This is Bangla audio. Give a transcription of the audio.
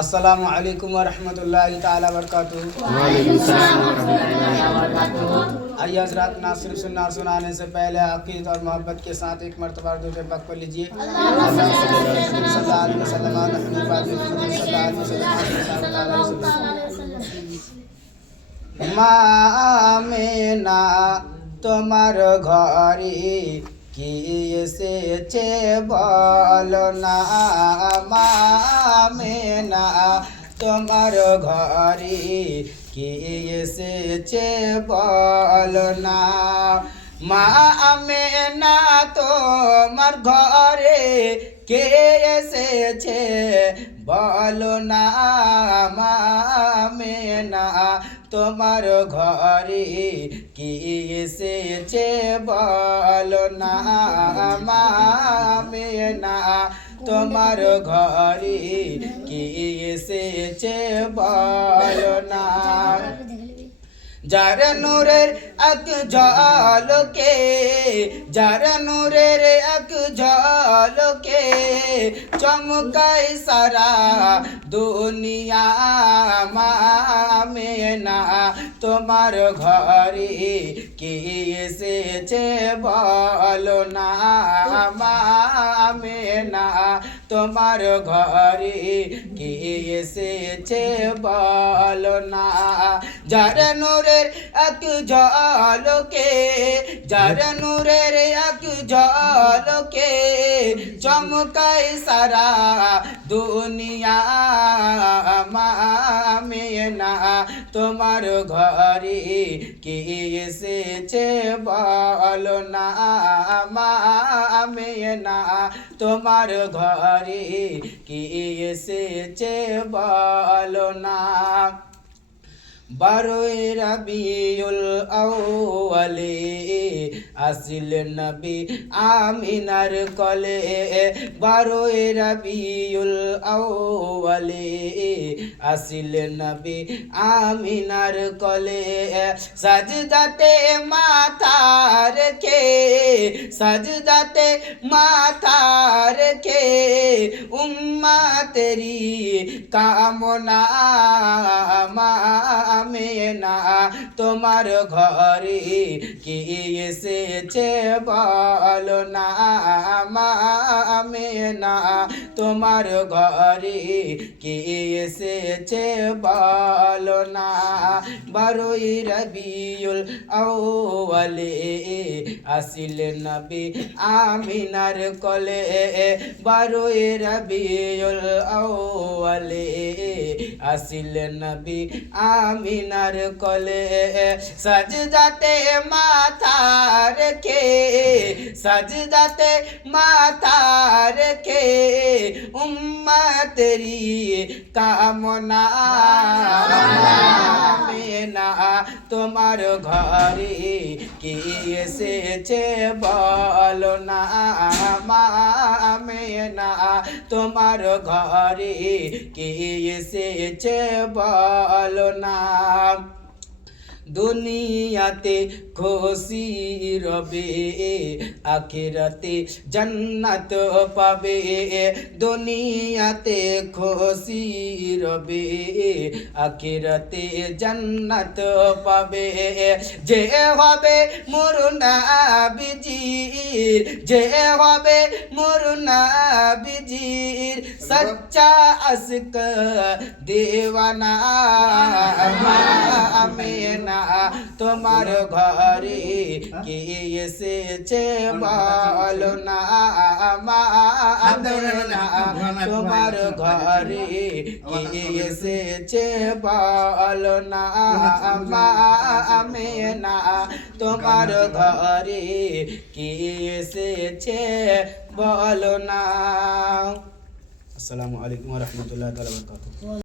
अस्सलामु अलैकुम व रहमतुल्लाहि ताला व बरकातुहू। वालेकुम सलाम व रहमतुल्लाहि व बरकातुहू। आइए हज़रात, ना सिर्फ सुनना और सुनाने से पहले अक़ीद और मोहब्बत के साथ एक मरतबा दुरूद पाक पढ़ लीजिए। মা আমেনা তোমার ঘরে কি এসেছে বলো না, মা আমেনা তোমার ঘরে কি এসেছে বলো না, মা আমেনা তোমার ঘরে কে এসেছে বলো না, মা আমেনা তোমার ঘরে কি এসেছে বলো না, মা আমেনা তোমার ঘরে কি এসেছে বলো না। যার নূরের এক ঝলকে, যার নূরের এক ঝলকে চমকায় সারা দুনিয়া, মা আমেনা তোমার ঘরে কি এসেছে বলো না, মা আমেনা তোমার ঘরে কি এসেছে বলো না। যার নূরের এক ঝলকে, যার নূরের এক ঝলকে চমকায় সারা দুনিয়া, মা আমেনা তোমার ঘরে কি এসেছে বলো না, মা আমেনা তোমার ঘরে কি এসেছে বলো না। 12 রবিউল আউয়ালে আসিলেন নবী আমিনার কোলে, 12 রবিউল আউয়ালে আসিলেন নবী আমিনার কোলে, সাজদাতে মাথা রেখে, সাজদাতে মাথা রেখে উম্মতেরি কামনা, মা আমেনা তোমার ঘরে কি এসেছে বলো না, মা আমেনা তোমার ঘরে কি এসেছে বলো না। 12 রবিউল আউয়ালে আসিলেন নবী আমিনার কোলে, 12 রবিউল আউয়ালে আসিলেন নবী আমিনার কোলে, সাজদাতে মাথা রেখে, সাজদাতে মাথা রেখে উম্মতেরি কামনা, আমেনা তোমার ঘরে কি এসেছে বলো না, মা আমেনা তোমার ঘরে কি এসেছে বলো না। দুনিয়াতে খুশি রবে, আখিরাতে জান্নাত পাবে, দুনিয়াতে খুশি রবে, আখিরাতে জান্নাত পাবে। যে হবে মোর নবীজির, যে হবে মোর নবীজির সচ্চা আশিক দেওয়ানা, মা আমেনা তোমার ঘরে কি এসেছে বলো না, মা আমেনা তোমার ঘরে কি এসেছে বলো না, মা আমেনা তোমার ঘরে কি এসেছে বলো না। আসসালামু আলাইকুম ওয়া রাহমাতুল্লাহি ওয়া বারাকাতুহু।